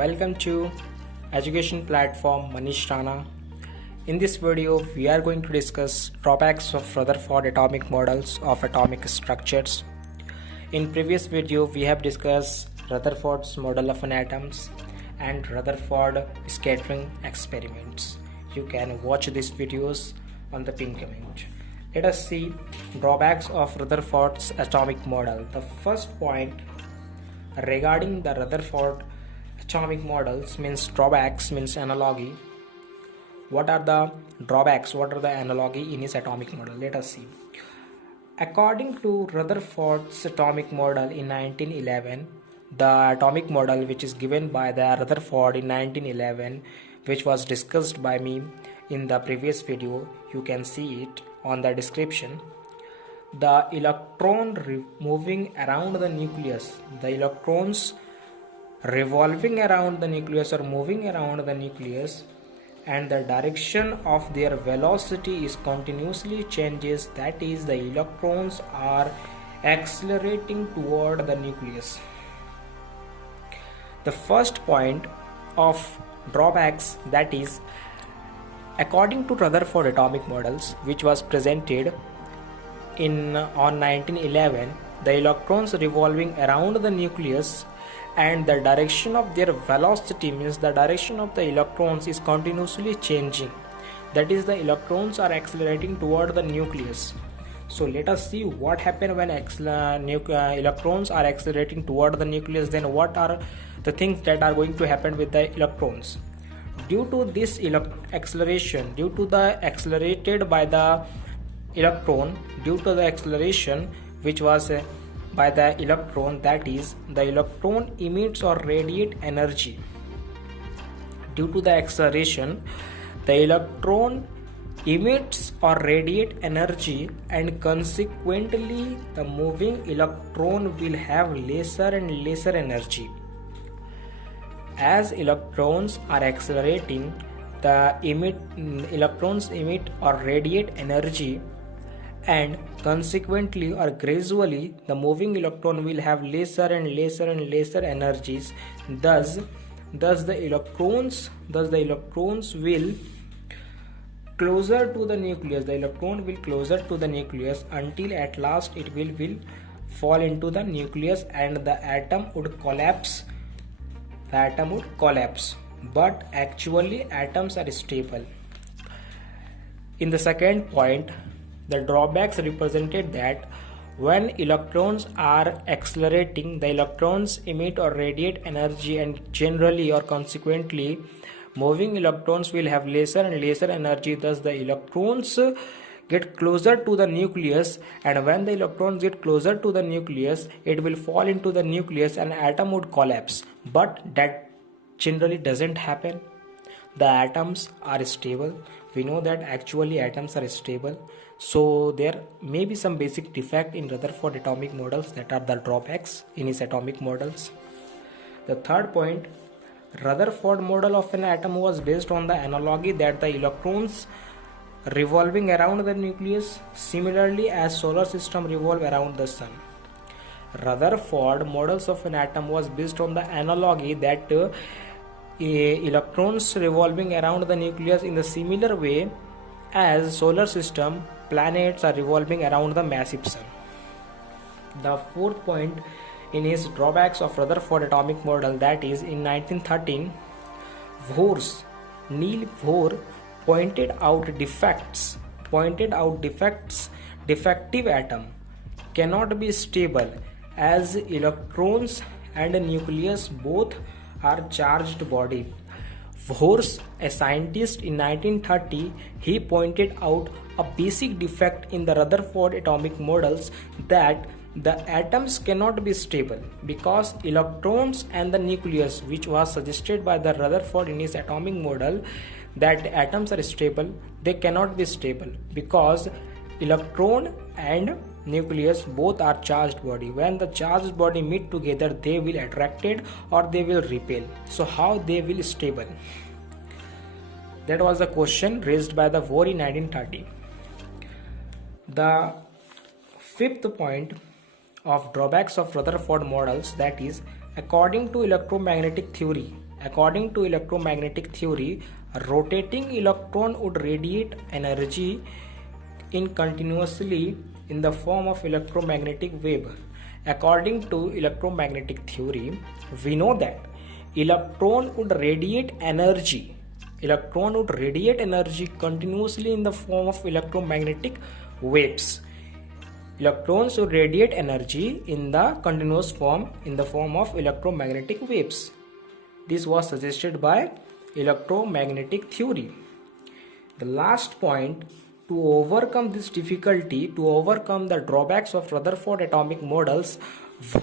Welcome to education platform Manish Rana. In this video, we are going to discuss drawbacks of Rutherford atomic models of atomic structures. In previous video, we have discussed Rutherford's model of an atoms and Rutherford scattering experiments. You can watch these videos on the pinned comment. Let us see drawbacks of Rutherford's atomic model. The first point regarding the Rutherford atomic models means drawbacks means analogy. What are the drawbacks? What are the analogy in his atomic model? Let us see. According to Rutherford's atomic model in 1911, the atomic model which is given by the Rutherford in 1911, which was discussed by me in the previous video, you can see it on the description. The electron moving around the nucleus, the electrons revolving around the nucleus or moving around the nucleus, and the direction of their velocity is continuously changes. That is, the electrons are accelerating toward the nucleus. The first point of drawbacks, that is, according to Rutherford atomic models which was presented on 1911, the electrons revolving around the nucleus and the direction of their velocity means the direction of the electrons is continuously changing. That is, the electrons are accelerating toward the nucleus. So let us see what happens when electrons are accelerating toward the nucleus. Then what are the things that are going to happen with the electrons? Due to this acceleration, due to the accelerated by the electron, due to the acceleration which was by the electron, that is, the electron emits or radiate energy. Due to the acceleration, the electron emits or radiate energy, and consequently the moving electron will have lesser and lesser energy. As electrons are accelerating, the electrons emit or radiate energy, and consequently or gradually the moving electron will have lesser and lesser and lesser energies. Thus the electrons will closer to the nucleus. The electron will closer to the nucleus until at last it will fall into the nucleus and the atom would collapse. But actually atoms are stable. In the second point, the drawbacks represented that when electrons are accelerating, the electrons emit or radiate energy, and generally or consequently moving electrons will have lesser and lesser energy. Thus the electrons get closer to the nucleus, and when the electrons get closer to the nucleus, it will fall into the nucleus and atom would collapse. But that generally doesn't happen. The atoms are stable. We know that actually atoms are stable. So there may be some basic defect in Rutherford atomic models, that are the drawbacks in his atomic models. The third point, Rutherford model of an atom was based on the analogy that the electrons revolving around the nucleus similarly as solar system revolve around the sun. Rutherford models of an atom was based on the analogy that electrons revolving around the nucleus in the similar way as solar system planets are revolving around the massive sun. The fourth point in his drawbacks of Rutherford atomic model, that is, in 1913, Niels Bohr pointed out defective atom cannot be stable as electrons and nucleus both are charged body. Bohr, a scientist in 1930, he pointed out a basic defect in the Rutherford atomic models, that the atoms cannot be stable because electrons and the nucleus, which was suggested by the Rutherford in his atomic model that atoms are stable, they cannot be stable because electron and nucleus both are charged body. When the charged body meet together, they will attracted or they will repel. So how they will stable? That was the question raised by the Bohr in 1930. The fifth point of drawbacks of Rutherford models, that is, according to electromagnetic theory, According to electromagnetic theory, a rotating electron would radiate energy continuously in the form of electromagnetic wave. According to electromagnetic theory, we know that electron would radiate energy continuously in the form of electromagnetic waves. Electrons would radiate energy in the continuous form in the form of electromagnetic waves. This was suggested by electromagnetic theory. The last point, to overcome this difficulty, to overcome the drawbacks of Rutherford atomic models,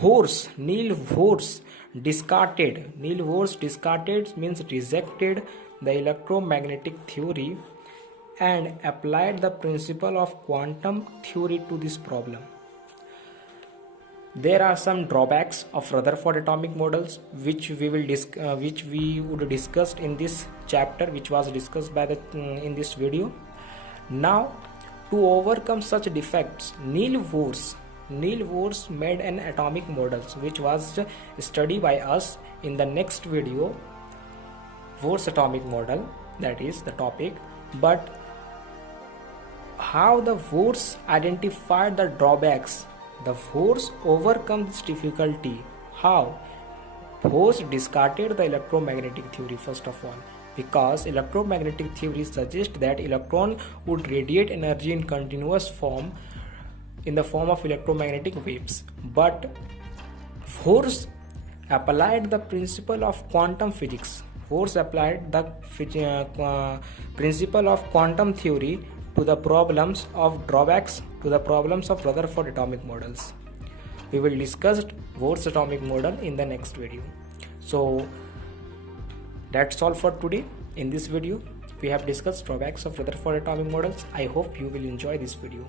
Niels Bohr discarded means rejected the electromagnetic theory and applied the principle of quantum theory to this problem. There are some drawbacks of Rutherford atomic models which we would discuss in this chapter, which was discussed by in this video. Now, to overcome such defects, Niels Bohr made an atomic model which was studied by us in the next video. Bohr's atomic model, that is the topic. But how the Bohr identified the drawbacks, the Bohr overcome this difficulty. How? Bohr discarded the electromagnetic theory first of all, because electromagnetic theory suggests that electron would radiate energy in continuous form in the form of electromagnetic waves. But Bohr applied the principle of quantum physics. Bohr applied the principle of quantum theory to the problems of drawbacks, to the problems of Rutherford atomic models. We will discuss Bohr's atomic model in the next video. So that's all for today. In this video, we have discussed drawbacks of Rutherford atomic models. I hope you will enjoy this video.